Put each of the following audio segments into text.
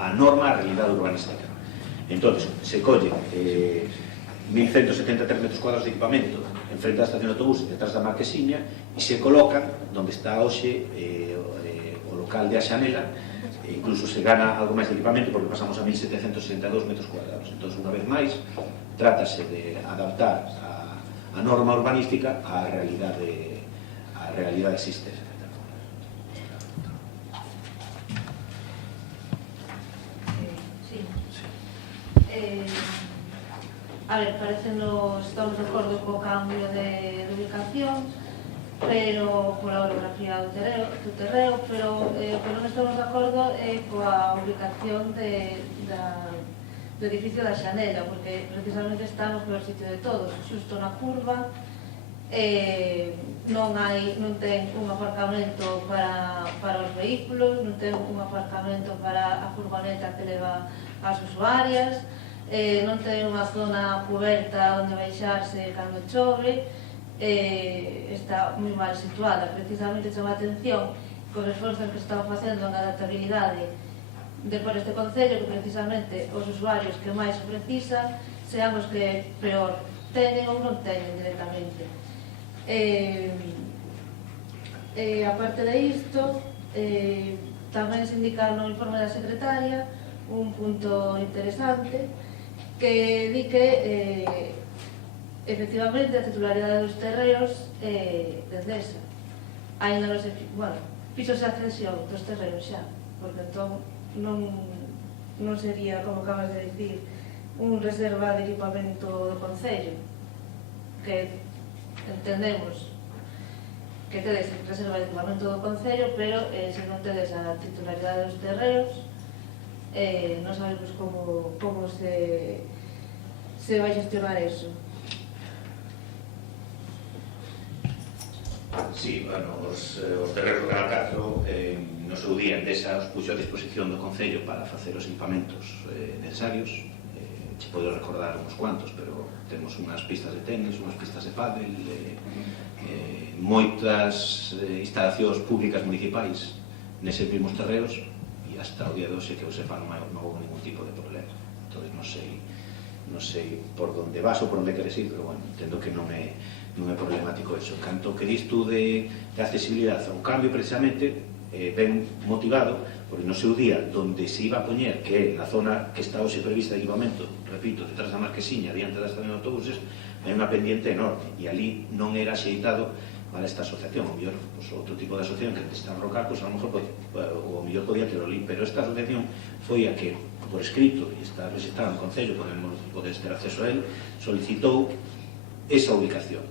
a norma, a realidade urbanística. Entón, se collen 1.173 metros cuadrados de equipamento en frente da estación de autobús detrás da Marquesiña e se colocan onde está hoxe o local de A Xanela. Incluso se gana algo máis de equipamento porque pasamos a 1.762 metros cuadrados. Entón, unha vez máis, trátase de adaptar a norma urbanística á realidade existente. A ver, parecenos, estamos de acordo co cambio de ubicación, pero pola orografía do terreo, pero o que non estamos de acordo é coa ubicación do edificio da Xanela, porque precisamente estamos polo sitio de todos, xusto na curva, non ten un aparcamento para os vehículos, non ten un aparcamento para a furgoneta que leva as usuarias, non ten unha zona coberta onde baixarse cando chove, está moi mal situada. Precisamente chama a atención con os esforzos que estamos facendo en adaptabilidade por este concello, que precisamente os usuarios que máis o precisan sean os que peor teñen ou non teñen directamente. Aparte de isto, tamén se indica no informe da secretaria un punto interesante que di que efectivamente a titularidade dos terreos de Endesa. Ainda non se, fixose a cesión dos terreos xa, porque entón non sería, como acabas de dicir, un reserva de equipamento do concello, que entendemos que tedes reserva de equipamento do concello, pero se non tedes a titularidade dos terreos, non sabemos como se vai gestionar eso. Sí, os terreos do Canal 4 no seu día Endesa os puxo a disposición do Concello para facer os equipamentos necesarios. Che podo recordar uns cuantos, pero temos unhas pistas de tenis, unhas pistas de pádel, moitas instalacións públicas municipais neses mesmos terreos, e hasta o día de hoxe que eu sepa non houve ningún tipo de problema. Entón, non sei por onde vas ou por onde queres ir, pero bueno, entendo que non é problemático eso. Canto que dis tú de accesibilidade ao cambio, precisamente, ben motivado, porque no seu día, donde se iba a poñer, que é na zona que está hoxe prevista de equipamento, repito, detrás da Marquesiña, diante da estación de autobuses, hai unha pendiente enorme, e ali non era axeitado para esta asociación. O mellor, outro tipo de asociación que está en Rocar, a lo mellor podía ter ali, pero esta asociación foi a que, por escrito, e está registrado no Concello, podes ter acceso a él, solicitou esa ubicación.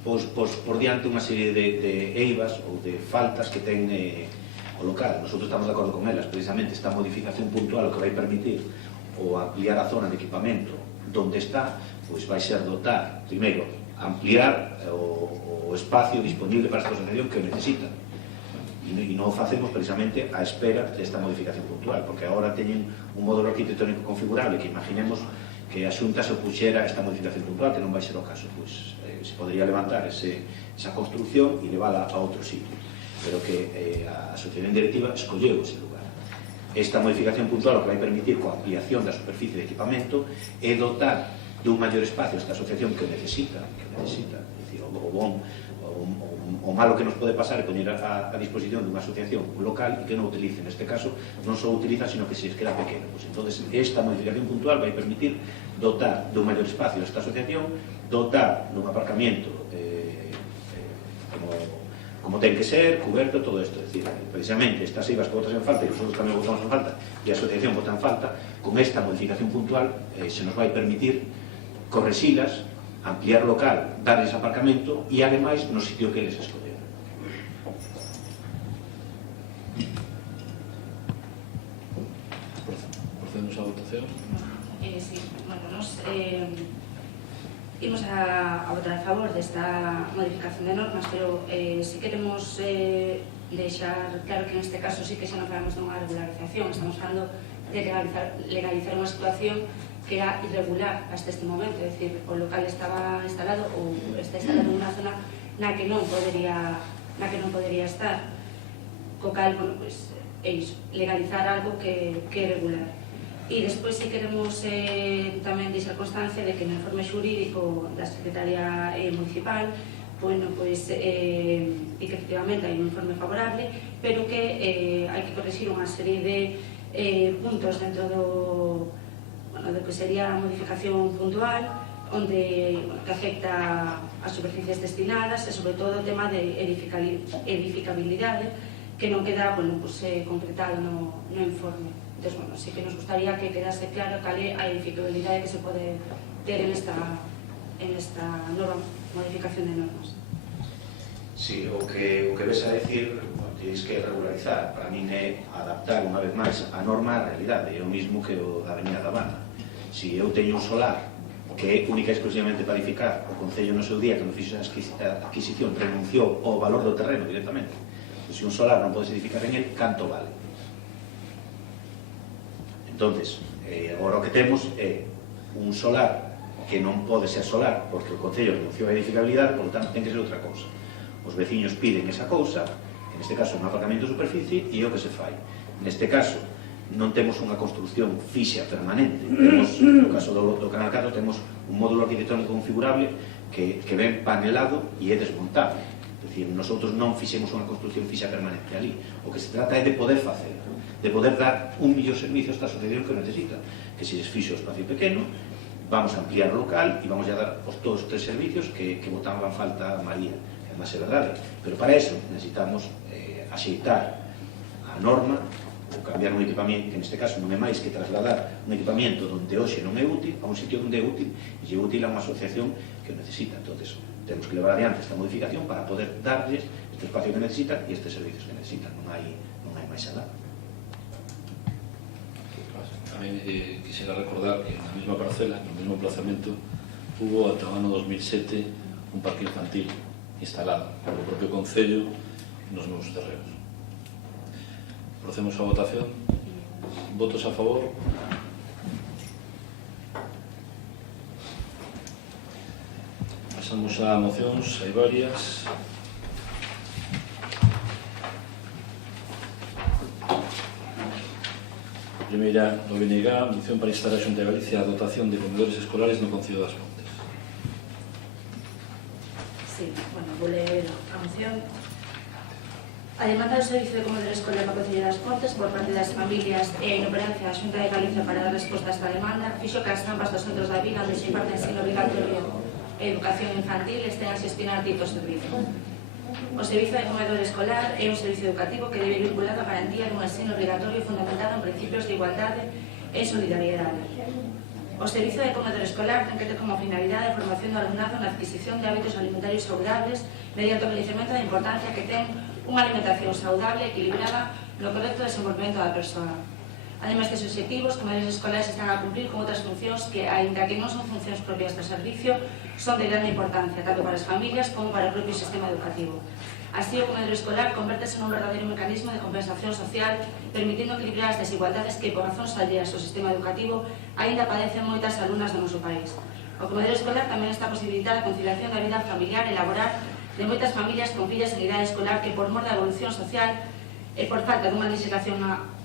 Por diante unha serie de eivas ou de faltas que ten o local. Nosotros estamos de acordo con elas. Precisamente esta modificación puntual o que vai permitir o ampliar a zona de equipamento donde está, pois vai ser dotar, primeiro, ampliar o espacio disponible para esta asociación que necesita. E non o facemos precisamente á espera desta modificación puntual, porque agora teñen un módulo arquitectónico configurable que imaginemos que a Xunta se opuxera a esta modificación puntual, que non vai ser o caso, pois se podría levantar esa construcción e levala a outro sitio, pero que a asociación directiva escolleu ese lugar. Esta modificación puntual o que vai permitir coa ampliación da superficie de equipamento é dotar dun maior espacio esta asociación que necesita, é dicir, o malo que nos pode pasar é poñer a disposición dunha asociación local e que non utilice, neste caso non só utiliza, sino que se queda pequeno. Entonces, esta modificación puntual vai permitir dotar dun maior espacio a esta asociación, dotar dun aparcamiento como ten que ser, cuberto, todo isto. É dicir, precisamente estas eivas que botas en falta e nosotros tamén botamos en falta e a asociación bota en falta, con esta modificación puntual se nos vai permitir correxilas, ampliar o local, darles aparcamento e ademais no sitio que eles escolleron. Procedemos á votación. Sí, bueno, nos imos a votar a favor desta modificación de normas, pero si queremos deixar claro que neste caso sí que xa non falamos dunha regularización, estamos falando de legalizar unha situación que era irregular hasta este momento, é dicir, o local estaba instalado ou está instalado nunha zona na que non podería estar, co cal, bueno, pois, legalizar algo que é regular. E despois, se queremos tamén deixar constancia de que no informe xurídico da Secretaría Municipal, bueno, pois, e que efectivamente hai un informe favorable, pero que hai que corrixir unha serie de puntos dentro do que sería a modificación puntual, onde que afecta as superficies destinadas e sobre todo o tema de edificabilidade que non queda concretado no informe. Entón, bueno, sí que nos gustaría que quedase claro cal é a edificabilidade que se pode ter en esta nova modificación de normas. Sí, o que ves a decir, tens que regularizar. Para min é adaptar unha vez máis a norma á realidade, é o mismo que o da Avenida da Habana. Se eu teño un solar que é única e exclusivamente para edificar, o Concello no seu día que non fixo a adquisición renunciou ao valor do terreno directamente. Se un solar non podes edificar en ele, canto vale? Entonces, agora o que temos é un solar que non pode ser solar porque o Concello renunció a edificabilidade, por lo tanto ten que ser outra cousa. Os veciños piden esa cousa, en este caso un aparcamento de superficie, e é o que se fai. Neste caso, non temos unha construcción fixa permanente. Temos, no caso do Canal 4, temos un módulo arquitectónico configurable que ven panelado e é desmontable. É dicir, nosotros non fixemos unha construcción fixa permanente ali. O que se trata é de poder facer, de poder dar un millor servicio a esta asociación que necesita. Que se les fixo o espacio pequeno, vamos a ampliar o local e vamos a dar todos os tres servicios que botaban falta a María. Además é verdade, pero para eso necesitamos axeitar a norma ou cambiar un equipamento, que neste caso non é máis que trasladar un equipamento onde hoxe non é útil a un sitio onde é útil e é útil a unha asociación que o necesita. Entonces, temos que levar adiante esta modificación para poder darles este espacio que necesitan e estes servicios que necesitan. Non hai máis alá. Tamén quisiera recordar que na mesma parcela, no mesmo emplazamento, hubo ata o ano 2007 un parque infantil instalado polo propio Concello nos novos terrenos. Procedemos a votación. Votos a favor? Pasamos a mocións, hai varias. Primeira, do BNG, moción para instar a Xunta de Galicia a dotación de comedores escolares no Concello das Pontes. Sí, bueno, vou ler a moción. A demanda do Servicio de Comedor Escolar no Concello das Pontes por parte das familias e a inoperancia da Xunta de Galicia para dar resposta a esta demanda fixo que as zampas dos centros da vila onde se imparte ensino obrigatorio e educación infantil estén a xestionar dito servicio. O Servicio de Comedor Escolar é un servicio educativo que debe ir vinculado a garantía dun ensino obrigatorio fundamentado en principios de igualdade e solidariedade. O Servicio de Comedor Escolar ten que ter como finalidade a formación do alumnado na adquisición de hábitos alimentarios saudables mediante o coñecemento da importancia que ten unha alimentación saudable e equilibrada no correcto desenvolvemento da persoa. Ademais destes obxectivos, os comedores escolares están a cumprir con outras funcións que, aínda que non son funcións propias do servicio, son de grande importancia, tanto para as familias como para o propio sistema educativo. Así, o comedor escolar convértese nun verdadeiro mecanismo de compensación social, permitindo equilibrar as desigualdades que, por razóns alleas ao sistema educativo, aínda padecen moitas alumnas do noso país. O comedor escolar tamén está a posibilitar a conciliación da vida familiar e laboral de moitas familias con fillas en idade escolar que, por mor da evolución social e por falta dunha legislación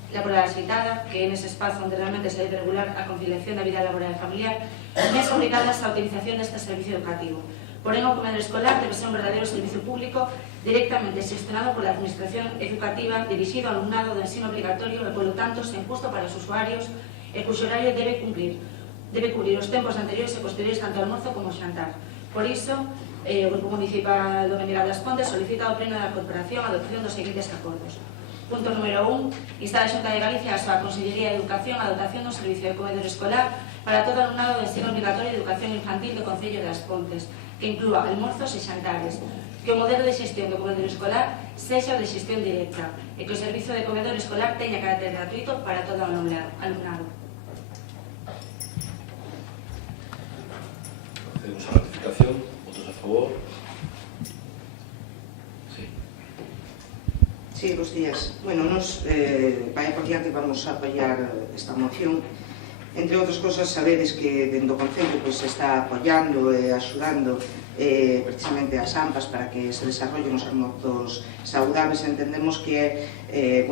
laboral axeitada, que é nese espazo onde realmente se debe regular a conciliación da vida laboral e familiar, non son obrigadas a utilización deste servicio educativo. Porén, o comedor escolar debe ser un verdadeiro servicio público directamente xestionado pola Administración Educativa dirixido ao alumnado do ensino obligatorio e, polo tanto, sen custo para os usuarios e cuxo horario debe cubrir os tempos anteriores e posteriores tanto ao almozo como ao xantar. Por iso, o Grupo Municipal do Menegal das Pontes solicita ao Pleno da Corporación a adopción dos seguintes acordos. Punto número 1. Instar a Xunta de Galicia a súa Consellería de Educación a dotación dun servicio de comedor escolar para todo alumnado de ensino obligatorio de educación infantil do Concello das Pontes, que inclúa almorzos e xantares, que o modelo de xestión do comedor escolar sexa o de xestión directa e que o servicio de comedor escolar teña carácter gratuito para todo o alumnado. Procedemos a ratificación. Votos a favor? Sí, bons días. Bueno, nos vai por diante vamos a apoiar esta moción. Entre outras cosas, sabedes que dentro do Concello se está apoiando e axudando precisamente as AMPAs para que se desarrollen os almorzos saudables. Entendemos que é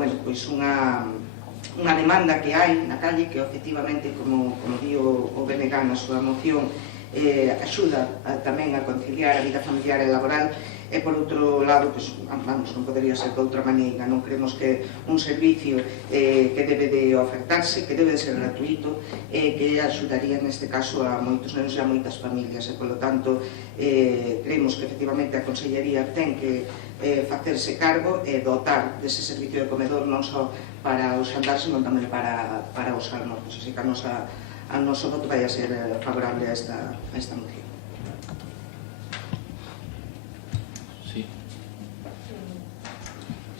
unha demanda que hai na calle que efectivamente, como di o BNG na súa moción, axuda tamén a conciliar a vida familiar e laboral. E por outro lado, non podería ser de outra maneira, non creemos que un servicio que debe de ofertarse, que debe de ser gratuito, que axudaría neste caso a moitos nenos e a moitas familias, e polo tanto creemos que efectivamente a Consellería ten que facerse cargo e dotar dese servicio de comedor non só para os xantares, senón tamén para os almorzos. Así que a noso voto vai a ser favorable a esta moción.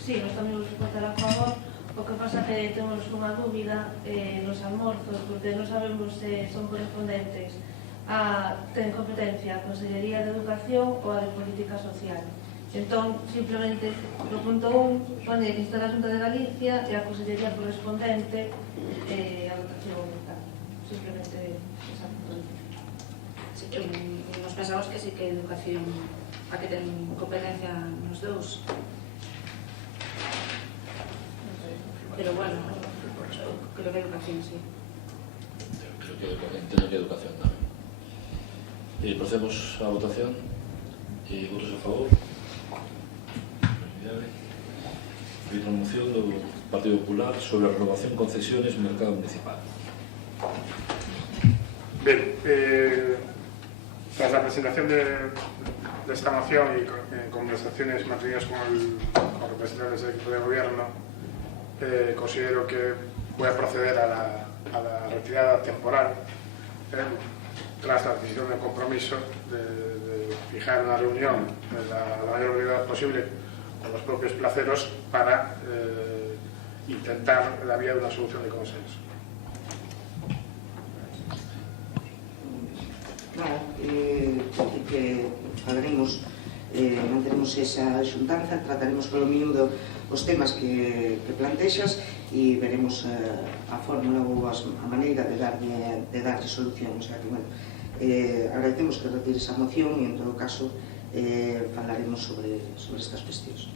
Sí, nós tamén vamos votar a favor. O que pasa que temos unha dúbida nos almorzos, porque non sabemos se son correspondentes ten competencia a Consellería de Educación ou a de Política Social. Entón, simplemente, no punto 1, pone que está a Xunta de Galicia e a Consellería correspondente a votación tal. Simplemente esa puntualización. Sí, nos pensamos que sí que Educación a que ten competencia nos dous. Pero bueno, creo que Educación sí. Entendo que Educación tamén. Procedemos á votación. Votos a favor? Feita a moción do Partido Popular sobre a renovación, concesiones no mercado municipal. Bien, tras la presentación de esta moción y en conversaciones mantenidas con representantes del equipo de gobierno, considero que voy a proceder a la retirada temporal tras la decisión del compromiso de fijar una reunión a la mayor brevedad posible con los propios placeros para intentar la vía de una solución de consenso. Claro, que falaremos, manteremos esa xuntanza, trataremos polo miúdo os temas que plantexas e veremos a fórmula ou a maneira de darlle solución. O sea que, bueno, agradecemos que retire esa moción e, en todo caso, falaremos sobre estas cuestións.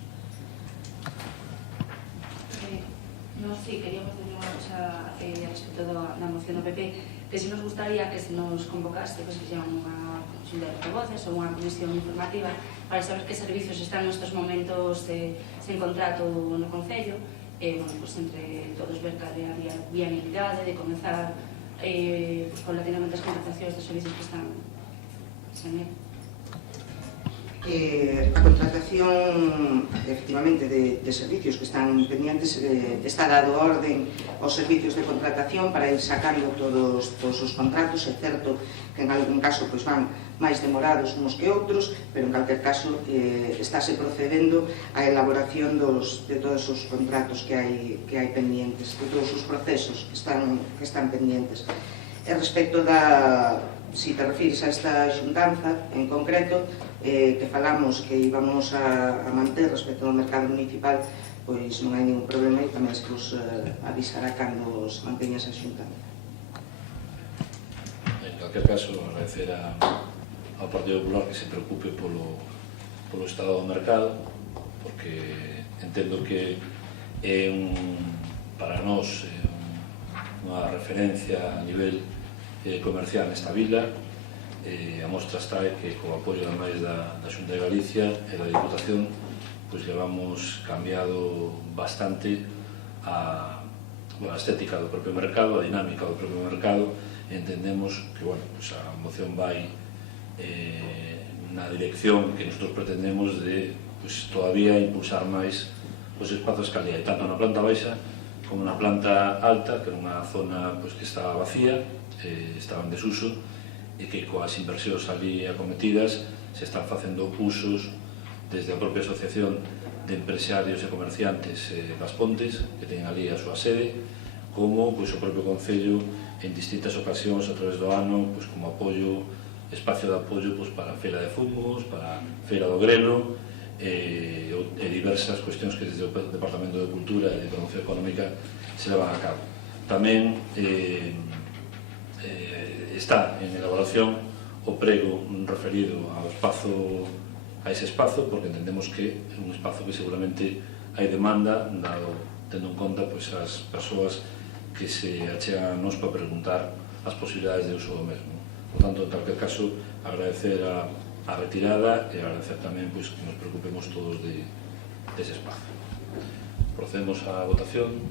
Nos sí, queríamos decir unha cosa respecto da moción do PP, que si nos gustaría que se nos convocase, que se llama unha xunta de portavoces ou unha comisión informativa para saber que servicios están nestes momentos sen contrato no Concello, bueno, pues entre todos ver cal é a viabilidade de comenzar paulatinamente as contratacións de servicios que están sen él. A contratación efectivamente de servicios que están pendientes, está dado orden aos servicios de contratación para ir sacando todos os contratos. É certo que en algún caso pois van máis demorados uns que outros, pero en calquer caso estáse procedendo á elaboración de todos os contratos que hai pendientes, de todos os procesos que están pendientes. E respecto si te refires a esta xuntanza en concreto, que falamos que íbamos a manter respecto ao mercado municipal, pois non hai ningún problema e tamén se vos avisará cando se manteña esa xuntanza. En calquer caso, agradecer ao Partido Popular que se preocupe polo estado do mercado, porque entendo que é para nós unha referencia a nivel comercial nesta vila. A mostra está que co apoio ademais da Xunta de Galicia e da Diputación pois levamos cambiado bastante a estética do propio mercado, a dinámica do propio mercado, e entendemos que bueno, pois a moción vai na dirección que nosotros pretendemos de pois, todavía impulsar máis os espazos que ali hai, tanto na planta baixa como na planta alta, que era unha zona pois, que estaba vacía, estaba en desuso, e que coas inversións ali acometidas se están facendo usos desde a propia Asociación de Empresarios e Comerciantes das Pontes, que ten ali a súa sede, como pois, o propio Concello en distintas ocasións a través do ano, pois, como apoio, espacio de apoio pois, para a Feira de Fungos, para a Feira do Grelo e diversas cuestións que desde o Departamento de Cultura e de Promoción Económica se levan a cabo. Tamén está en elaboración o prego referido ao espazo, a ese espazo, porque entendemos que é un espazo que seguramente hai demanda, dado tendo en conta pois, as persoas que se achegan a nos para preguntar as posibilidades de uso do mesmo. Por tanto, en calquer caso, agradecer a retirada e agradecer tamén pois, que nos preocupemos todos dese espazo. Procedemos á votación.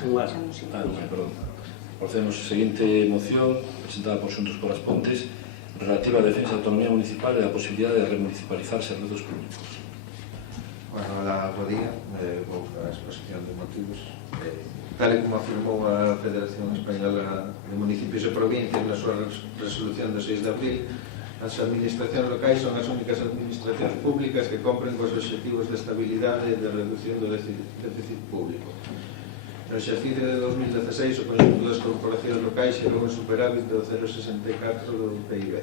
Perdón. Procedemos á seguinte moción presentada por Xuntos Correspontes relativa á defensa da autonomía municipal e da posibilidade de remunicipalizar servizos públicos. Bueno, la rodilla, a exposición de motivos. Tal e como afirmou a Federación Española de Municipios e Provincias na súa resolución do 6 de abril, as administracións locais son as únicas administracións públicas que cumpren cos obxectivos de estabilidade e de reducción do déficit público. No exercicio de 2016, o conxunto das corporacións locais xerou un superávit do 0,64 do PIB.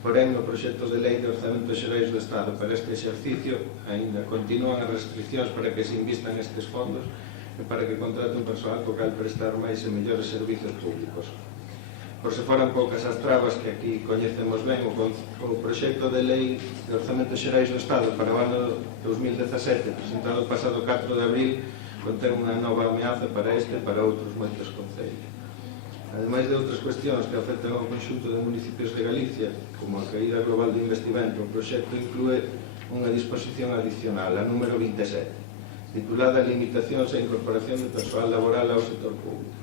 Porén, no proxecto de lei de Orzamentos Xerais do Estado para este exercicio, aínda continúan as restriccións para que se invistan estes fondos e para que contrate un persoal co cal prestar máis e mellores servizos públicos. Por se foran poucas as trabas que aquí coñecemos ben, o proxecto de lei de Orzamentos Xerais do Estado para o ano 2017, presentado o pasado 4 de abril, contén unha nova ameaza para este e para outros moitos concellos. Ademais de outras cuestións que afectan ao conxunto de municipios de Galicia, como a caída global de investimento, o proxecto inclúe unha disposición adicional, a número 27, titulada Limitacións e incorporación de persoal laboral ao sector público.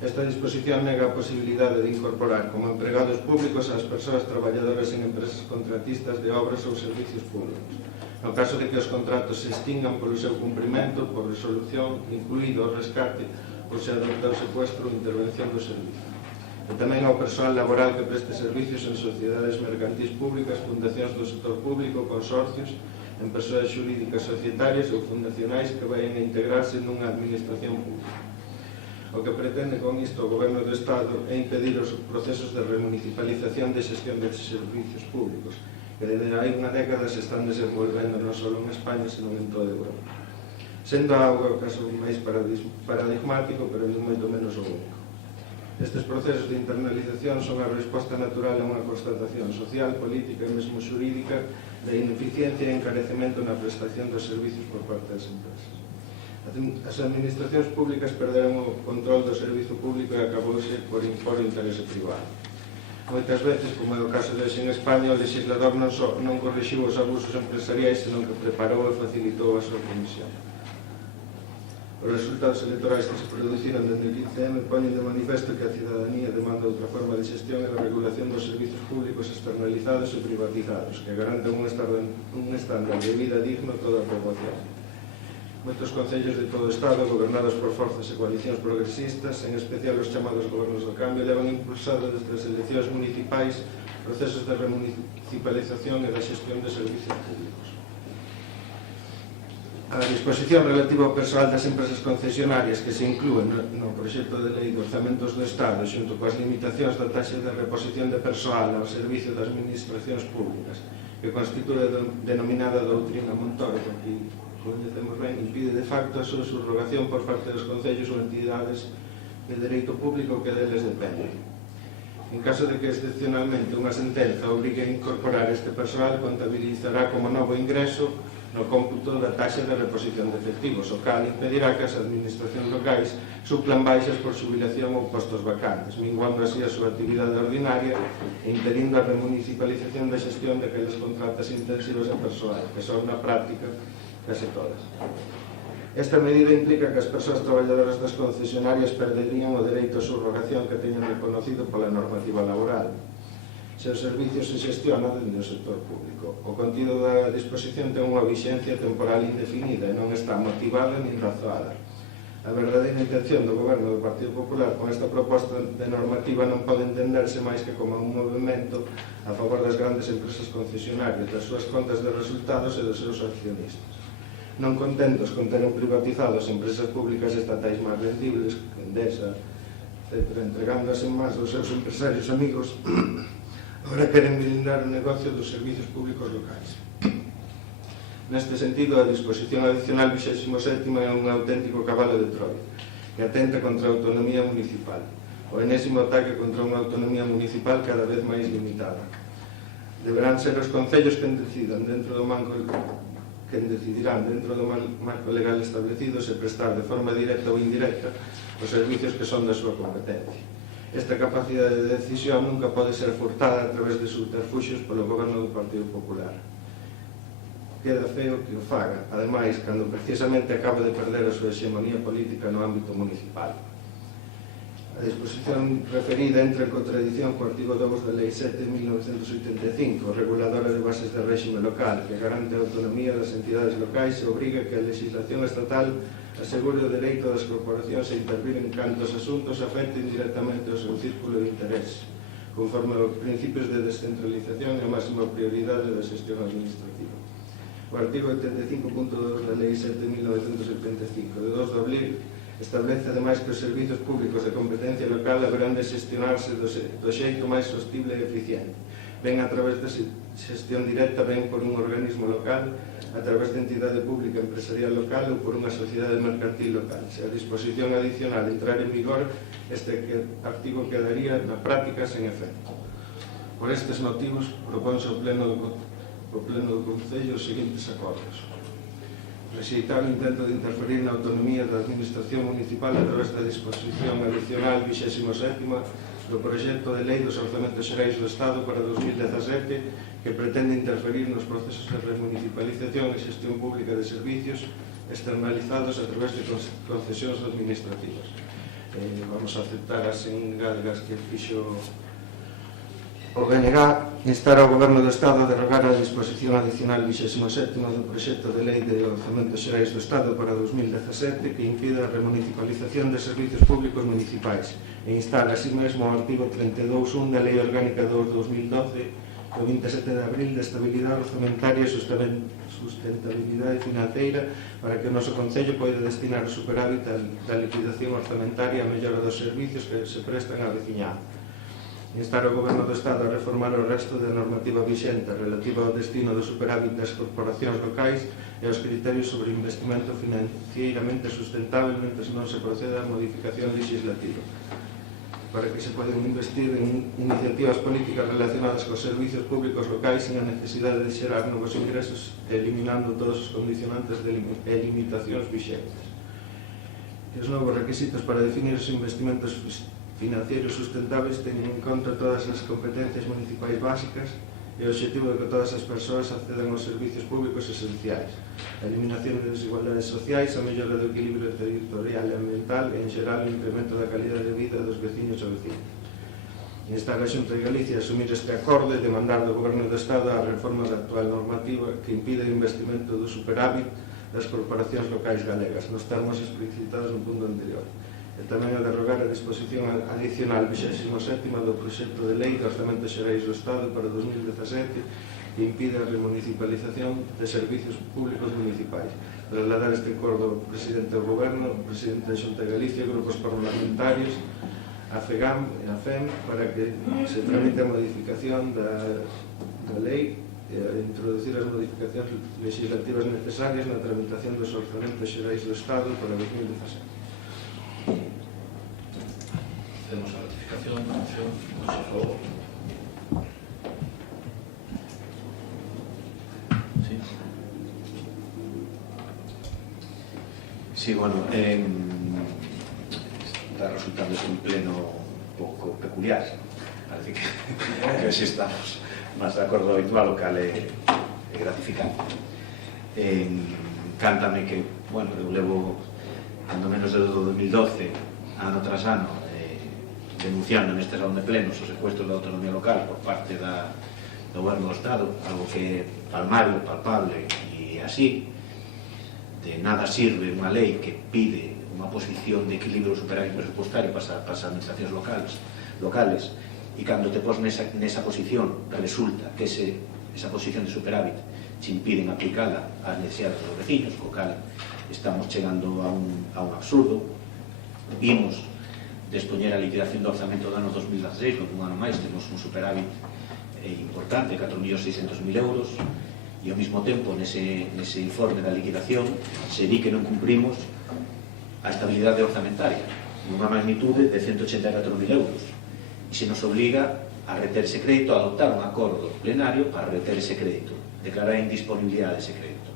Esta disposición nega a posibilidade de incorporar como empregados públicos ás persoas traballadoras en empresas contratistas de obras ou servicios públicos, no caso de que os contratos se extingan polo seu cumprimento, por resolución, incluído o rescate, ou se adopta o secuestro ou intervención do servicio. E tamén ao persoal laboral que preste servicios en sociedades mercantis públicas, fundacións do sector público, consorcios, en persoas xurídicas societarias ou fundacionais que vayan a integrarse nunha administración pública. O que pretende con isto o Goberno do Estado é impedir os procesos de remunicipalización de xestión de servicios públicos, que desde hai unha década se están desenvolvendo non só en España, senón en toda Europa. Sendo a auga o caso máis paradigmático, pero non moito menos o único. Estes procesos de internalización son a resposta natural a unha constatación social, política e mesmo xurídica de ineficiencia e encarecemento na prestación dos servicios por parte das empresas. As administracións públicas perderon o control do servizo público e acabouse por impor o interese privado. Moitas veces, como é o caso de hoxe en España, o legislador non corrixiu os abusos empresariais, senón que preparou e facilitou a súa comisión. Os resultados electorais que se produciron dende o 15M poñen de manifesto que a cidadanía demanda outra forma de xestión e a regulación dos servizos públicos externalizados e privatizados, que garanten un estándar de vida digno a toda a poboación. Moitos concellos de todo o Estado, gobernados por forzas e coalicións progresistas, en especial os chamados gobernos do cambio, levan impulsado desde as eleccións municipais procesos de remunicipalización e da xestión de servizos públicos. A disposición relativa ao persoal das empresas concesionarias que se inclúen no proxecto de lei de orzamentos do Estado xunto coas limitacións da taxa de reposición de persoal ao servicio das administracións públicas, que constitúe a denominada doutrina Montoro, que aquí coñecemos ben, impide de facto a súa subrogación por parte dos concellos ou entidades de dereito público que deles dependen. En caso de que excepcionalmente unha sentenza obrigue a incorporar este persoal, contabilizará como novo ingreso no cómputo da taxa de reposición de efectivos, o cal impedirá que as administracións locais suplan baixas por xubilación ou postos vacantes, minguando así a súa actividade ordinaria e impedindo a remunicipalización da xestión daqueles contratas intensivos de persoal, que son na práctica case todas. Esta medida implica que as persoas traballadoras das concesionarias perderían o dereito a subrogación que teñen reconocido pola normativa laboral, se os servicios se xestionan dentro do sector público. O contido da disposición ten unha vixencia temporal indefinida e non está motivada nin razoada. A verdadeira intención do Goberno do Partido Popular con esta proposta de normativa non pode entenderse máis que como un movimento a favor das grandes empresas concesionarias, das súas contas de resultados e dos seus accionistas. Non contentos con ter privatizado as empresas públicas estatais máis rendibles, Endesa, etc., entregándose máis aos seus empresarios amigos, agora queren blindar o negocio dos servicios públicos locais. Neste sentido, a disposición adicional 27ª é un auténtico cabalo de Troia, que atenta contra a autonomía municipal. o enésimo ataque contra unha autonomía municipal cada vez máis limitada. Deberán ser os concellos que decidirán dentro do marco legal establecido se prestar de forma directa ou indirecta os servicios que son da súa competencia. Esta capacidade de decisión nunca pode ser furtada a través de subterfuxios polo goberno do Partido Popular. Queda feo que o faga, ademais, cando precisamente acaba de perder a súa hexemonía política no ámbito municipal. A disposición referida entra en contradición co artigo 2 da Lei 7 de 1985, reguladora de bases de réxime local, que garante a autonomía das entidades locais e obriga que a legislación estatal asegure o dereito das corporacións a intervir en cantos asuntos afecten directamente ao seu círculo de interés, conforme aos principios de descentralización e a máxima prioridade da xestión administrativa. O artigo 85.2 da Lei 7 de 1975, de 2 de abril, establece ademais que os servizos públicos de competencia local haberán de xestionarse do xeito máis sostible e eficiente, ben a través da xestión directa, ben por un organismo local, a través de entidade pública empresarial local ou por unha sociedade mercantil local. Se a disposición adicional entrar en vigor, este artigo quedaría na práctica sen efecto. Por estes motivos, propónse ao Pleno do Concello os seguintes acordos: rexeitar o intento de interferir na autonomía da Administración Municipal a través da disposición adicional 27ª do proxecto de Lei dos Orzamentos Xerais do Estado para 2017 que pretende interferir nos procesos de remunicipalización e xestión pública de servicios externalizados a través de concesións administrativas. Vamos a aceptar as engalgas que fixo o BNG, instar ao Goberno do Estado a derogar a disposición adicional 27ª do proxecto de Lei de Orzamentos Xerais do Estado para 2017 que impida a remunicipalización de servicios públicos municipais e instar así mesmo ao artigo 32.1 da Lei Orgánica 2/2012 do 27 de abril de estabilidade orzamentaria e sustentabilidade financeira para que o noso Concello poida destinar o superávit da liquidación orzamentaria a mellora dos servicios que se prestan á veciñanza. Instar ao Goberno do Estado a reformar o resto da normativa vixente relativa ao destino do superávit das corporacións locais e aos criterios sobre investimento financieiramente sustentável mentre non se proceda a modificación legislativa, para que se poden investir en iniciativas políticas relacionadas cos servicios públicos locais sen a necesidade de xerar novos ingresos eliminando todos os condicionantes e limitacións vixentes. Os novos requisitos para definir os investimentos financieros sustentáveis teñen en conta todas as competencias municipais básicas e o objetivo de que todas as persoas accedan aos servicios públicos esenciais, a eliminación de desigualdades sociais, a mellora do equilibrio territorial e ambiental e, en xeral, o incremento da calidade de vida dos veciños e vecinas. Instar a Xunta de Galicia a asumir este acordo e demandar do Goberno do Estado a reforma da actual normativa que impide o investimento do superávit das corporacións locais galegas, nos termos explicitados no punto anterior. E tamén a derrogar a disposición adicional 27ª do proxecto de Lei de Orzamentos Xerais do Estado para 2017 que impide a remunicipalización de servicios públicos municipais. Trasladar este acordo ao Presidente do Goberno, ao Presidente da Xunta de Galicia, grupos parlamentarios, a FEGAM e a FEM para que se tramite a modificación da lei e a introducir as modificacións legislativas necesarias na tramitación dos Orzamentos Xerais do Estado para 2017. Hacemos a ratificación, moción, por favor. Sí. Sí, bueno, está resultando un pleno un pouco peculiar. Parece que hoxe estamos máis de acordo habitual, o cal é gratificante. Cántame que, bueno, eu levo ando menos desde 2012, ano tras ano, denunciando neste salón de plenos os secuestros da autonomía local por parte do Goberno do Estado, algo que é palmario, palpable e así. De nada sirve unha lei que pide unha posición de equilibrio superávit presupuestario para as administracións locales e cando te pos nesa posición resulta que esa posición de superávit te impiden aplicala ás necesidades dos veciños, co cal estamos chegando a un absurdo. Vimos despoñer a liquidación do orzamento do ano 2016, un ano máis temos un superávit importante, 4.600.000 euros, e ao mesmo tempo nese informe da liquidación se di que non cumprimos a estabilidade orzamentaria. nunha magnitude de 184.000 euros, e se nos obliga a reter ese crédito, a adoptar un acordo plenario para reter ese crédito, declarar a indisponibilidade dese crédito.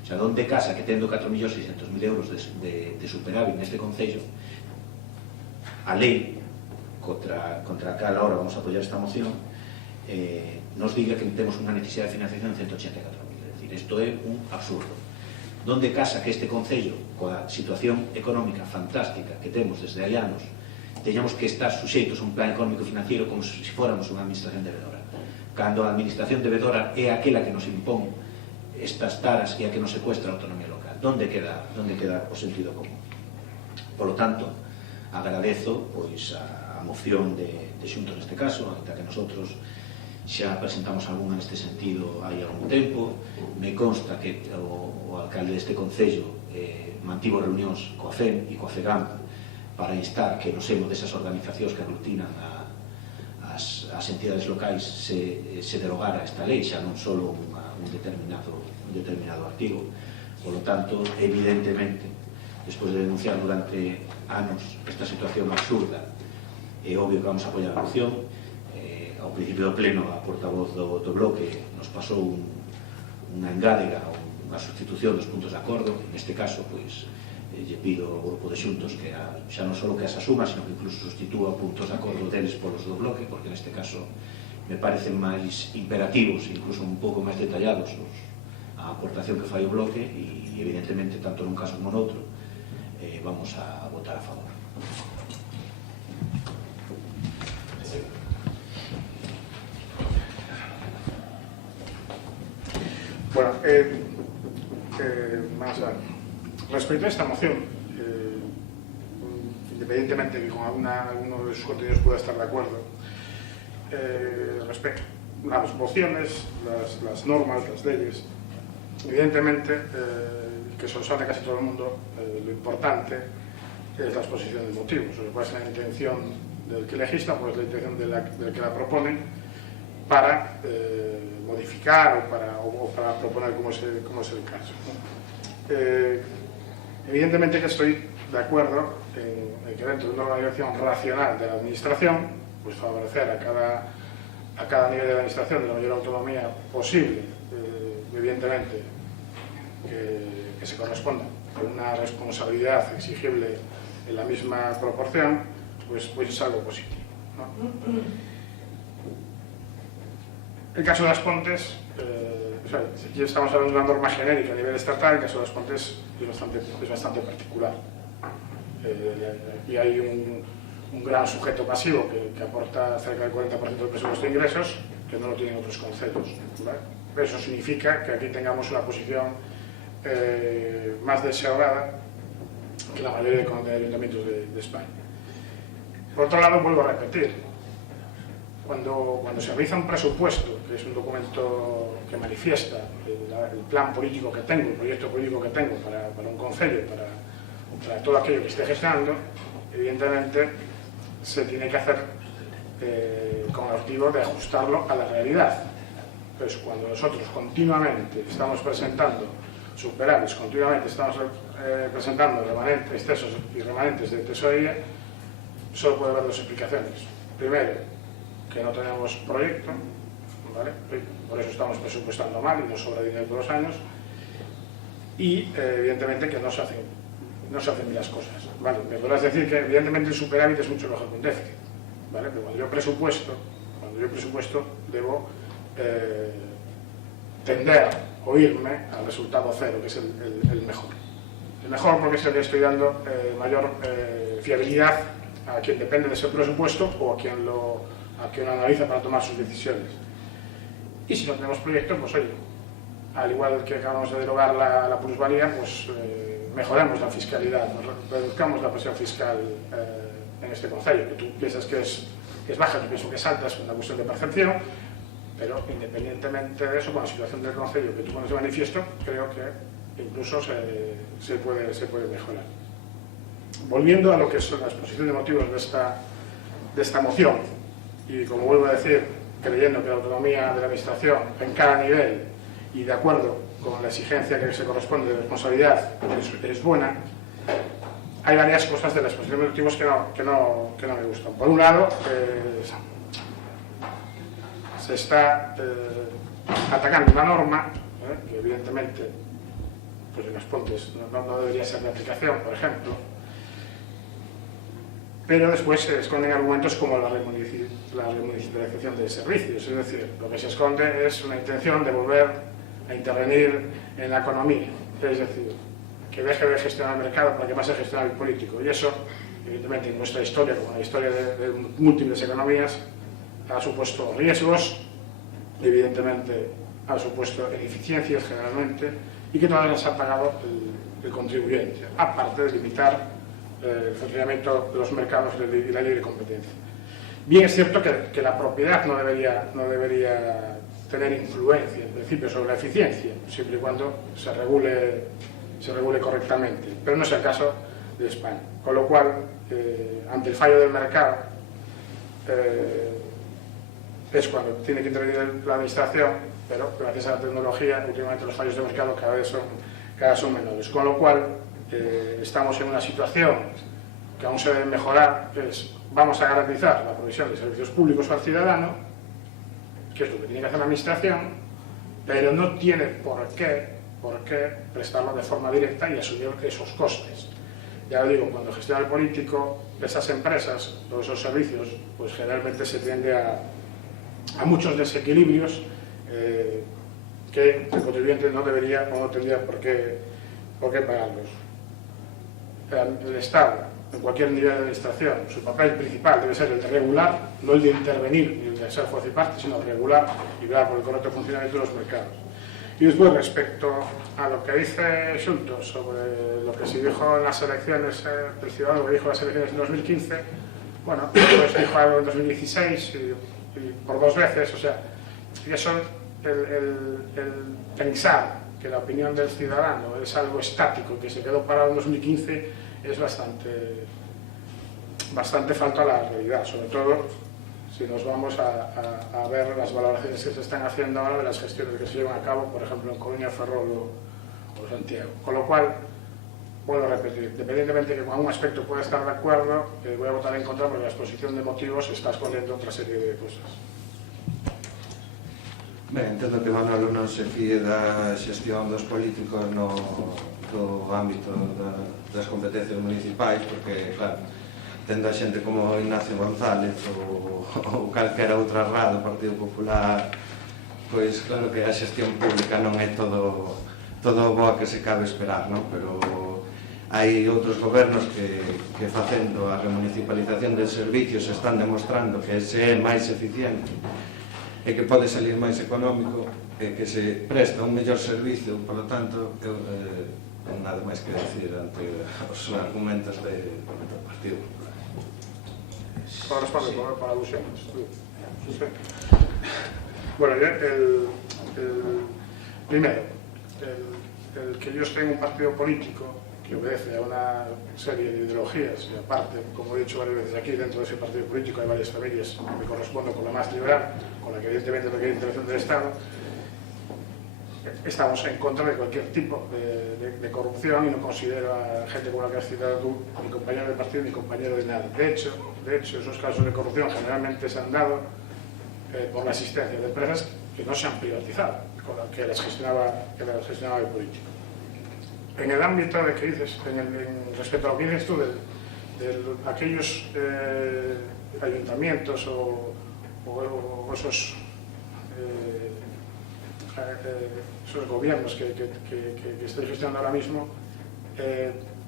O sea, donde casa que tendo 4.600.000 euros de superávit neste Concello, a lei contra a cal ahora vamos a apoiar esta moción nos diga que temos unha necesidade de financiación de 184.000. É dicir, isto é un absurdo. Donde casa que este Concello, coa situación económica fantástica que temos desde hai anos, teñamos que estar suxeitos a un plan económico financiero como se fóramos unha administración debedora. Cando a administración debedora é aquela que nos impón estas taras e a que nos secuestra a autonomía local. Donde queda o sentido común? Por lo tanto, agradezo pois a moción de Xuntos neste caso, aínda que nosotros xa presentamos algunha neste sentido hai algún tempo. Me consta que o alcalde deste Concello mantivo reunións coa FEM e coa FEGAM para instar que no seno desas organizacións que aglutinan as entidades locais se derogara esta lei, xa non só un determinado artigo. Por lo tanto, evidentemente, despois de denunciar durante anos esta situación absurda, é obvio que vamos a apoiar a moción. Ao principio do pleno, a portavoz do bloque nos pasou unha engádega, unha sustitución dos puntos de acordo. Neste caso, pois, lle pido ao grupo de Xuntos que xa non só que as asuma, sino que incluso sustitúa puntos de acordo deles polos do bloque, porque neste caso me parecen máis imperativos, incluso un pouco máis detallados a aportación que fai o bloque, e evidentemente, tanto nun caso como noutro, vamos a votar a favor. Bueno, vamos a ver. Respecto a esta moción, independientemente de que con alguno de sus contenidos pueda estar de acuerdo, respecto a las mociones, las normas, las leyes, evidentemente, que se lo sabe casi todo el mundo, lo importante es la exposición de motivos. O sea, puede ser la intención del que legisla, pues la intención del que la propone, para modificar o para proponer como es el caso, ¿no? Evidentemente que estoy de acuerdo en que dentro de una organización racional de la administración, pues favorecer a cada nivel de la administración de la mayor autonomía posible, evidentemente que se corresponda con una responsabilidad exigible en la misma proporción, pues es algo positivo, ¿no? El caso de las Pontes, aquí estamos hablando de una norma genérica a nivel estatal. El caso de las Pontes es bastante particular. Aquí hay un gran sujeto pasivo que aporta cerca del 40% del presupuesto de ingresos, que no lo tienen otros concellos, ¿vale? Eso significa que aquí tengamos una posición más desahogada que la mayoría de ayuntamientos de España. Por otro lado, vuelvo a repetir, cuando se realiza un presupuesto, que es un documento que manifiesta el plan político que tengo, el proyecto político que tengo para un concello, para todo aquello que esté gestionando, evidentemente se tiene que hacer con el objetivo de ajustarlo a la realidad. Entonces, cuando nosotros continuamente estamos presentando superávits, continuamente estamos presentando excesos y remanentes de tesorería, solo puede haber dos explicaciones. Primero, que no tenemos proyecto, ¿vale? Por eso estamos presupuestando mal y nos sobra dinero todos los años, y evidentemente que no se hacen bien las cosas, ¿vale? Me podrás decir que evidentemente el superávit es mucho mejor que un déficit, ¿vale? Pero cuando yo presupuesto debo tender o irme al resultado cero, que es el mejor. El mejor porque es el que estoy dando mayor fiabilidad a quien depende de ese presupuesto o a quien lo analiza para tomar sus decisiones. Y si no tenemos proyecto, pues oye, al igual que acabamos de derogar la plusvalía, pues mejoremos la fiscalidad, reduzcamos la presión fiscal en este concello, que tú piensas que es baja, yo pienso que es alta, es una cuestión de percepción, pero independientemente de eso, con la situación del concello que tú pones de manifiesto, creo que incluso se puede mejorar. Volviendo a lo que es la exposición de motivos de esta moción, y como vuelvo a decir, creyendo que la autonomía de la administración en cada nivel y de acuerdo con la exigencia que se corresponde de responsabilidad es buena, hay varias cosas de la exposición de motivos que no me gustan. Por un lado, se está atacando una norma que evidentemente pues en los Pontes no debería ser de aplicación, por ejemplo, pero después se esconden argumentos como la remunicipalización de servicios, es decir, lo que se esconde es una intención de volver a intervenir en la economía, es decir, que deje de gestionar el mercado para que pase a gestionar el político, y eso, evidentemente, en nuestra historia, como en la historia de múltiples economías, ha supuesto riesgos, evidentemente ha supuesto ineficiencias generalmente, y que todas las ha pagado el contribuyente, aparte de limitar el funcionamiento de los mercados y la libre competencia. Bien es cierto que la propiedad no debería tener influencia, en principio, sobre la eficiencia, siempre y cuando se regule correctamente, pero no es el caso de España. Con lo cual, ante el fallo del mercado, es cuando tiene que intervenir la administración, pero gracias a la tecnología, últimamente los fallos de mercado cada vez son menores. Con lo cual, estamos en una situación que aún se debe mejorar, vamos a garantizar la provisión de servicios públicos al ciudadano, que es lo que tiene que hacer la administración, pero no tiene por qué prestarlo de forma directa y asumir esos costes. Ya lo digo, cuando gestiona el político, esas empresas o esos servicios, pues generalmente se tiende a muchos desequilibrios que el contribuyente no debería o no tendría por qué pagarlos. El Estado, en cualquier nivel de administración, su papel principal debe ser el de regular, no el de intervenir ni el de ser juez y parte, sino regular y velar por el correcto funcionamiento de los mercados. Y después, respecto a lo que dice Xuntos sobre lo que se dijo en las elecciones, el ciudadano que dijo en las elecciones de 2015, bueno, pues dijo algo en 2016 y por 2 veces, o sea, y eso, el pensar que la opinión del ciudadano es algo estático que se quedó parado en 2015 es bastante falto a la realidad, sobre todo si nos vamos a ver las valoraciones que se están haciendo ahora de las gestiones que se llevan a cabo, por ejemplo, en Coruña, Ferrol o Santiago. Con lo cual, vuelvo a repetir, independientemente de que con un aspecto pueda estar de acuerdo, voy a votar en contra porque la exposición de motivos está escondiendo otra serie de cosas. Ben, entendo que Manolo non se fíe da xestión dos políticos no ámbito das competencias municipais, porque, claro, tendo a xente como Ignacio González ou calquera outra rá do Partido Popular, pois claro que a xestión pública non é todo boa que se cabe esperar, non? Pero hai outros gobernos que facendo a remunicipalización de servicios están demostrando que se é máis eficiente e que pode salir máis económico e que se presta un mellor servicio, por lo tanto, non nada máis que decir ante os argumentos do Partido Popular. Ahora responde para alusiones. Bueno, primero, el que yo esté en un partido político que obedece a una serie de ideologías, y aparte, como he dicho varias veces aquí, dentro de ese partido político hay varias familias, me correspondo con la más liberal, con la que evidentemente requiere intervención del Estado. Estamos en contra de cualquier tipo de corrupción y no considero a gente como la que has citado tú ni compañero de partido ni compañero de nada. De hecho, esos casos de corrupción generalmente se han dado por la existencia de empresas que no se han privatizado, que las gestionaba el político. En el ámbito de que dices, respecto a lo que dices tú, de aquellos ayuntamientos o esos gobiernos que estoy gestionando ahora mismo,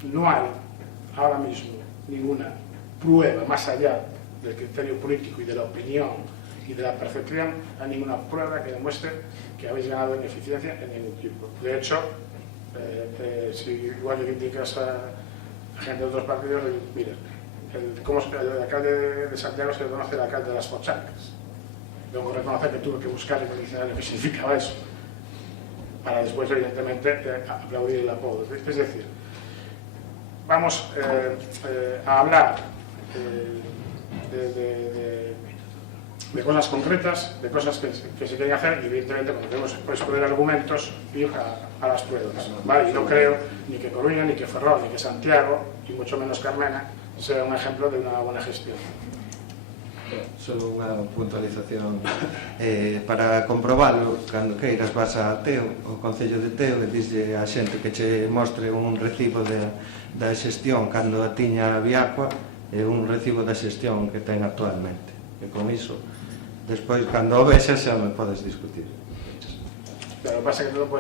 no hay ahora mismo ninguna prueba más allá del criterio político y de la opinión y de la percepción, hay ninguna prueba que demuestre que habéis ganado en eficiencia en ningún tipo. De hecho, si igual le criticas a gente de otros partidos, mira, el alcalde de Santiago se le conoce el alcalde de las Fochancas. Tengo que reconocer que tuve que buscar en el diccionario qué significaba eso, para después, evidentemente, aplaudir el apodo. Es decir, vamos a hablar de cosas concretas, de cosas que se quieren hacer, y evidentemente cuando tenemos que exponer argumentos, ir a las pruebas, ¿vale? Y no creo ni que Coruña, ni que Ferrol, ni que Santiago, y mucho menos Carmena, sea un ejemplo de una buena gestión. Solo unha puntualización para comprobarlo, cando queiras vas a Teo, o Concello de Teo, e dixlle a xente que che mostre un recibo da xestión cando a tiña Viacua e un recibo da xestión que ten actualmente, e con iso despois cando o vexas xa me podes discutir. Pero lo que pasa es que no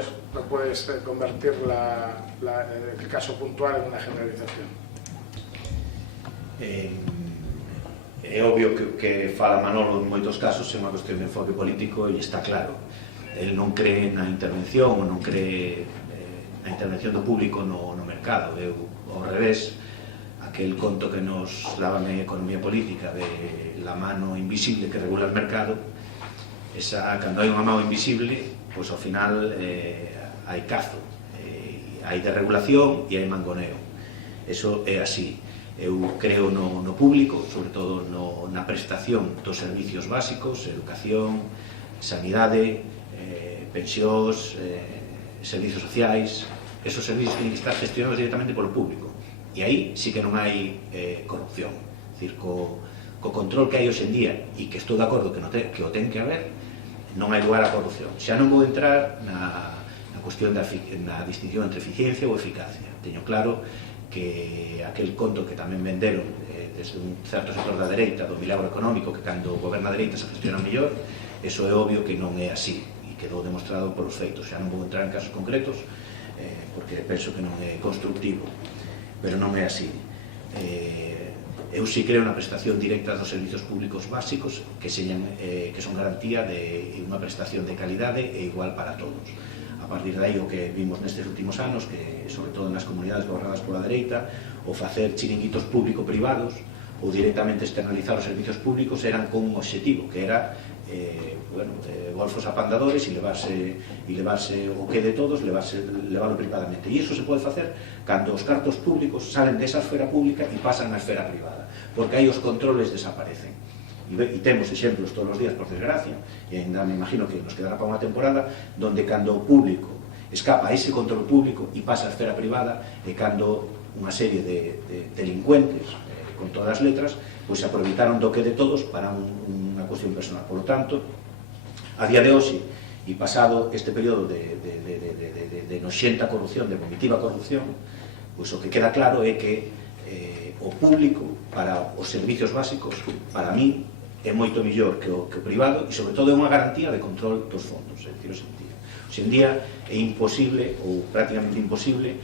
puedes convertir el caso puntual en una generalización. É obvio que fala Manolo en moitos casos é unha cuestión de enfoque político e está claro. El non cree na intervención ou non cree na intervención do público no mercado. Eu, ao revés, aquel conto que nos daba na economía política de la mano invisible que regula el mercado, cando hai unha mano invisible, pois ao final hai cazo, hai desregulación e hai mangoneo. Eso é así. Eu creo no público, sobre todo na prestación dos servicios básicos, educación, sanidade, pensións, servicios sociais. Esos servicios tienen que estar gestionados directamente polo público. E aí sí que non hai corrupción. É dicir, co control que hai hoxe en día, e que estou de acordo que o ten que haber, non hai lugar a corrupción. Xa non vou entrar na cuestión da distinción entre eficiencia ou eficacia. Teño claro que aquel conto que tamén venderon desde un certo sector da dereita do milagro económico, que cando goberna a dereita se gestiona mellor, eso é obvio que non é así, e quedou demostrado polos feitos. Xa non vou entrar en casos concretos porque penso que non é constructivo, pero non é así. Eu sí creo na prestación directa dos servicios públicos básicos que son garantía de unha prestación de calidade e igual para todos. A partir de aí, o que vimos nestes últimos anos, que sobre todo nas comunidades gobernadas pola dereita, o facer chiringuitos público-privados ou directamente externalizar os servicios públicos eran con un obxectivo, que era golfos apandadores e levarse o que de todos, levarlo privadamente. E iso se pode facer cando os cartos públicos salen desa esfera pública e pasan á esfera privada, porque aí os controles desaparecen. E temos exemplos todos os días, por desgracia, e ainda me imagino que nos quedará para unha temporada, donde cando o público escapa a ese control público e pasa á esfera privada, e cando unha serie de delincuentes, con todas as letras, pois se aproveitaron do que de todos para unha cuestión personal. Por lo tanto, a día de hoxe, e pasado este período de noxenta corrupción, de vomitiva corrupción, pois o que queda claro é que o público, para os servicios básicos, para mí, é moito mellor que o privado, e sobre todo é unha garantía de control dos fondos. Hoxe en día é imposible, ou prácticamente imposible,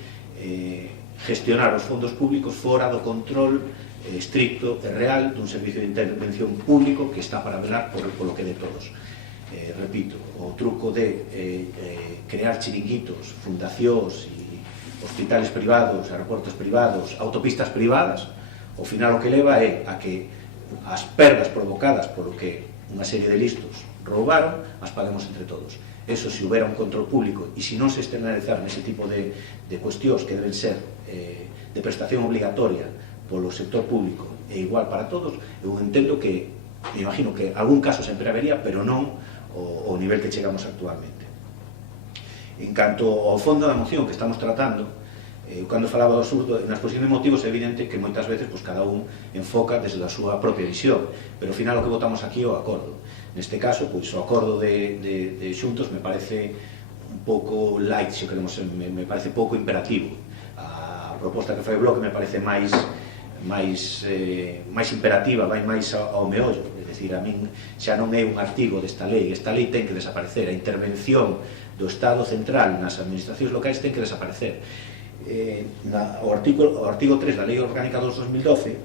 gestionar os fondos públicos fora do control estricto e real dun servicio de intervención público que está para velar polo que de todos. Repito, o truco de crear chiringuitos, fundacións e hospitales privados, aeroportos privados, autopistas privadas, ao final o que leva é a que as perdas provocadas polo que unha serie de listos roubaron as paguemos entre todos. Eso, se houbera un control público e se non se externalizaran ese tipo de cuestións que deben ser de prestación obligatoria polo sector público e igual para todos, eu entendo que, me imagino que algún caso sempre habería, pero non ao nivel que chegamos actualmente. En canto ao fondo da moción que estamos tratando, cando falaba do absurdo, na exposición de motivos é evidente que moitas veces cada un enfoca desde a súa propia visión, pero ao final o que votamos aquí é o acordo. Neste caso, o acordo de xuntos me parece un pouco light, se queremos, me parece pouco imperativo. A proposta que fai o Bloque me parece máis imperativa, vai máis ao meollo. É dicir, a min xa non é un artigo desta lei ten que desaparecer, a intervención do Estado central nas administracións locais ten que desaparecer. O artigo 3 da Lei Orgánica 2012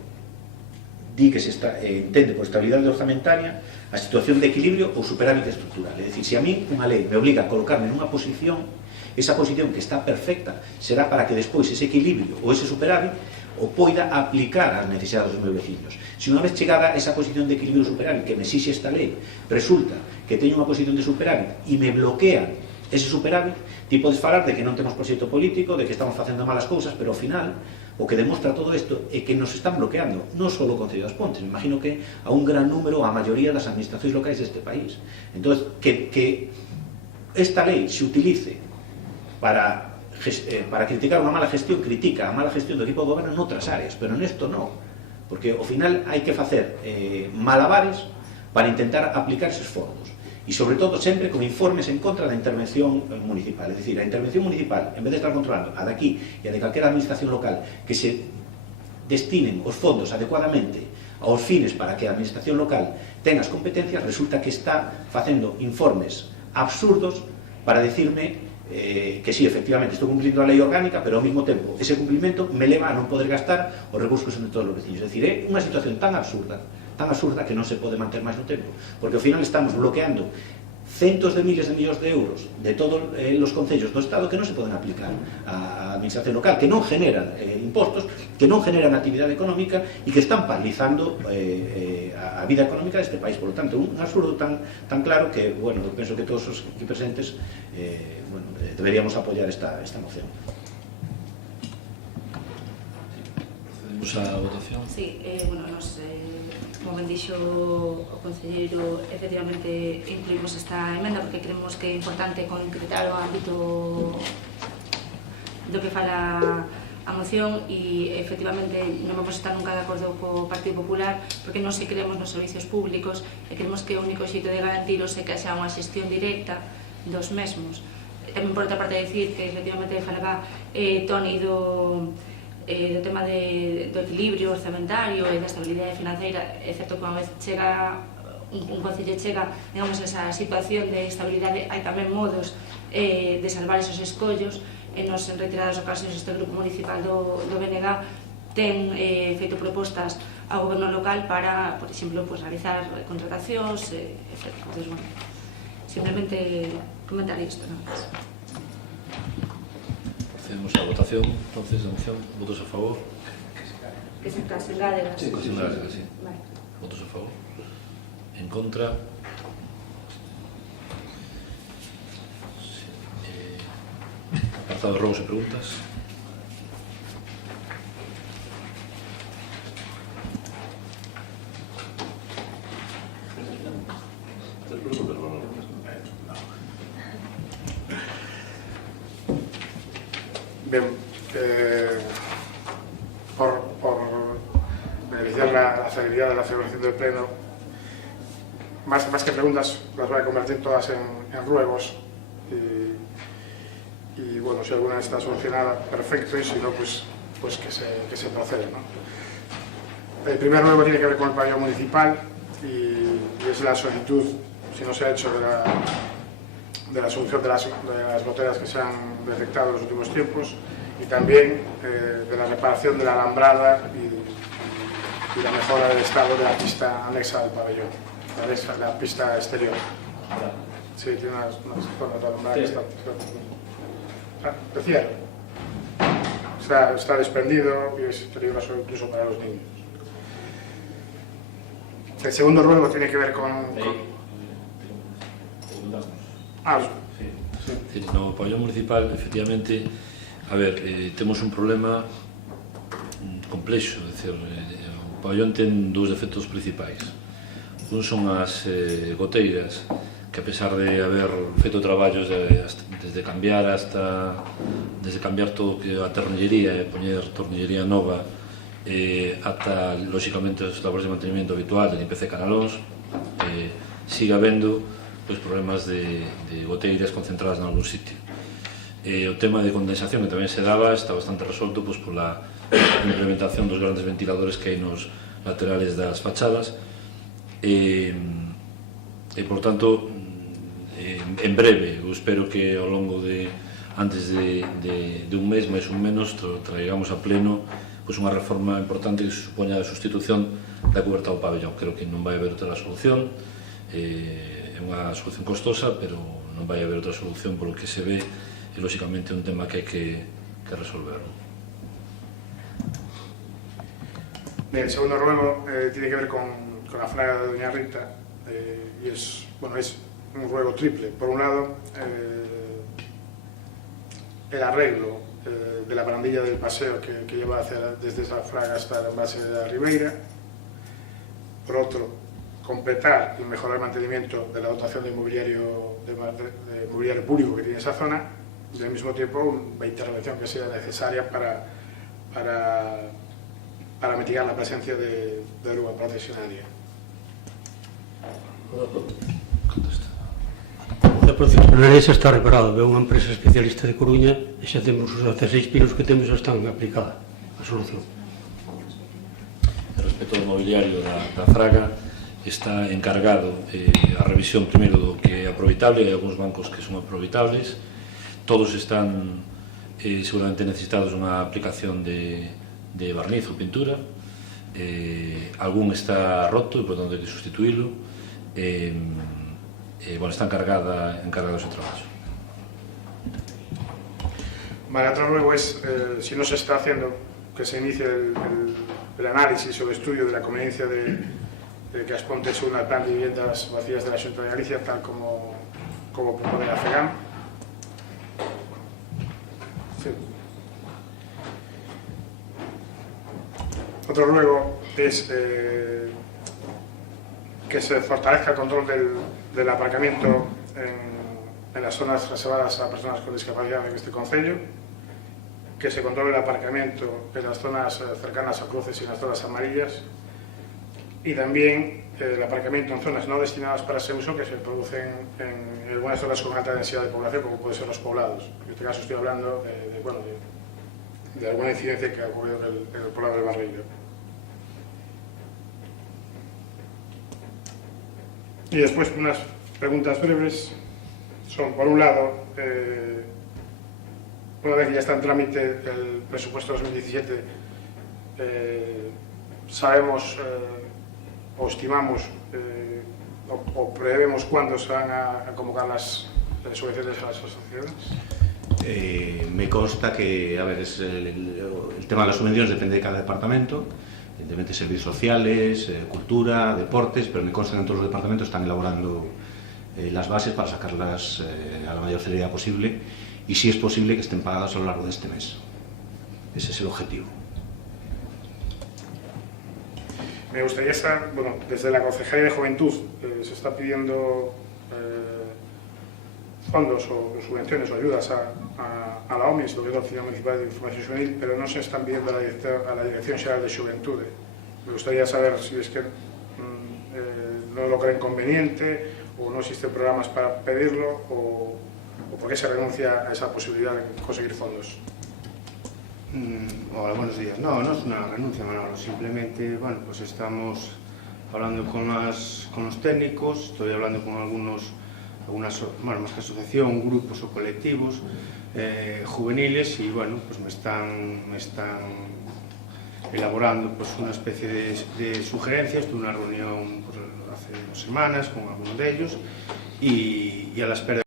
di que se entende por estabilidade orzamentaria a situación de equilibrio ou superávit estructural. É dicir, se a mí unha lei me obliga a colocarme nunha posición, esa posición que está perfecta será para que despois ese equilibrio ou ese superávit o poida aplicar ás necesidades dos meus veciños. Se unha vez chegada a esa posición de equilibrio superávit que me exixe esta lei, resulta que teño unha posición de superávit e me bloquean ese superávit, ti podes falar de que non temos proxecto político, de que estamos facendo malas cousas, pero ao final o que demostra todo isto é que nos están bloqueando non só o Concello das Pontes, me imagino que a un gran número, a maioría das administracións locais deste país. Entón, que esta lei se utilice para criticar unha mala gestión, critica a mala gestión do equipo de goberno noutras áreas, pero nesto non, porque ao final hai que facer malabares para intentar aplicar esos fondos. E sobre todo sempre con informes en contra da intervención municipal, é dicir, a intervención municipal, en vez de estar controlando a daqui e a de calquera administración local que se destinen os fondos adecuadamente aos fines para que a administración local tenga as competencias, resulta que está facendo informes absurdos para decirme que sí, efectivamente, estou cumplindo a lei orgánica, pero ao mesmo tempo ese cumplimento me leva a non poder gastar os recursos entre todos os veciños. É dicir, é unha situación tan absurda que non se pode manter máis no tempo, porque ao final estamos bloqueando centos de miles de millóns de euros de todos os concellos do Estado que non se poden aplicar á administración local, que non generan impostos, que non generan actividade económica e que están paralizando a vida económica deste país. Por lo tanto, un absurdo tan claro que, bueno, penso que todos os aquí presentes deberíamos apoiar esta moción. Procedemos a votación. Sí, bueno, nos, como ben dixo o concelleiro, efectivamente incluímos esta emenda porque creemos que é importante concretar o ámbito do que fala a moción e efectivamente non vamos a estar nunca de acordo co Partido Popular porque non se creemos nos servicios públicos e creemos que o único xeito de garantiros é que xa unha xestión directa dos mesmos. Tamén por outra parte dicir que efectivamente falaba Toni do tema do equilibrio orzamentario e da estabilidade financeira. É certo que unha vez chega un concello chega, digamos, esa situación de estabilidade, hai tamén modos de salvar esos escollos. En retiradas ocasións este grupo municipal do BNG ten feito propostas ao goberno local para, por exemplo, realizar contratacións, etc. Entón, bueno, simplemente comentar isto, non máis. Procedemos a votación, entonces, da moción. Votos a favor? Que se casen gádegas. Sí, sí. Vale. Votos a favor? En contra? Apartado de robos e preguntas. Bien, por beneficiar la celeridad de la celebración del pleno, más que preguntas las voy a convertir todas en ruegos y bueno, si alguna está solucionada, perfecto, y si no, pues que se procede, ¿no? El primer ruego tiene que ver con el pabellón municipal y es la solicitud, si no se ha hecho, de la solución de las goteras que se han detectado en los últimos tiempos y también de la reparación de la alambrada y la mejora del estado de la pista anexa al pabellón, la pista exterior. Sí, tiene unas zonas de alambrada que están... decía, está desprendido y es peligroso incluso para los niños. El segundo ruego tiene que ver con... No pabellón municipal, efectivamente, a ver, temos un problema complexo, é dicir, o pabellón ten dous defectos principais. Un son as goteiras, que a pesar de haber feito traballos desde cambiar todo que a tornillería e poñer tornillería nova ata, lóxicamente, os labores de mantenimiento habitual de limpeza de canalóns, siga habendo problemas de goteiras concentradas en algún sitio. O tema de condensación que tamén se daba está bastante resolto pola implementación dos grandes ventiladores que hai nos laterales das fachadas e por tanto en breve, eu espero que ao longo de antes de un mes máis ou menos traigamos a pleno unha reforma importante que supoña a sustitución da coberta do pabellón. Creo que non vai haber outra solución, é unha solución costosa, pero non vai haber outra solución polo que se ve e lóxicamente é un tema que hai que resolver. Bien, el segundo ruego tiene que ver con la fraga de Doña Rita y es un ruego triple. Por un lado, el arreglo de la barandilla del paseo que lleva desde esa fraga hasta el embalse de la Ribeira. Por otro, completar y mejorar el mantenimiento de la dotación de mobiliario público que tiene esa zona, y al mismo tiempo la intervención que sea necesaria para mitigar la presencia de uva procesionaria. A procesionaria xa está reparado, veo unha empresa especialista de Coruña e xa temos os 16 pinos que temos, xa están aplicada a solución. Respecto ao mobiliario da fraga, está encargado a revisión primeiro do que é aproveitable, hai algúns bancos que son aproveitables, todos están seguramente necesitados unha aplicación de barniz ou pintura, algún está roto e por tanto hai que sustituílo, bueno, está encargado ese trabajo. Vale, otro luego es, si no se está haciendo, que se inicie el análisis o el estudio de la conveniencia de que Asponte se una al plan de viviendas vacías de la Xunta de Galicia, tal como propone la FEGAM. Sí. Otro luego es que se fortalezca el control del aparcamiento en las zonas reservadas a personas con discapacidad en este concello, que se controle el aparcamiento en las zonas cercanas a cruces y en las zonas amarillas, y también el aparcamiento en zonas no destinadas para ese uso que se producen en algunas zonas con alta densidad de población, como pueden ser los poblados. En este caso estoy hablando de alguna incidencia que ha ocurrido en el poblado del Barrillo. Y después unas preguntas breves son, por un lado, una vez que ya está en trámite el presupuesto 2017, sabemos o estimamos o prevemos cuándo se van a convocar las subvenciones a las asociaciones. Me consta que, a ver, el tema de las subvenciones depende de cada departamento, evidentemente servicios sociales, cultura, deportes, pero me consta que en todos los departamentos están elaborando las bases para sacarlas a la mayor celeridad posible, y si es posible que estén pagadas a lo largo de este mes. Ese es el objetivo. Me gustaría saber, bueno, desde la Concejalía de Juventud se está pidiendo fondos o subvenciones o ayudas a la OMIS, lo que es la Oficina Municipal de Información Juvenil, pero no se están pidiendo a la Dirección Xeral de Xuventude. Me gustaría saber si es que no lo creen conveniente o no existen programas para pedirlo o por qué se renuncia a esa posibilidad de conseguir fondos. Hola, buenos días. No es una renuncia, Manolo. Simplemente, bueno, pues estamos hablando con los técnicos, estoy hablando con algunas, bueno, más que asociación, grupos o colectivos juveniles, y bueno, pues me están elaborando pues una especie de sugerencias. Tuve una reunión pues, hace 2 semanas con algunos de ellos y a la espera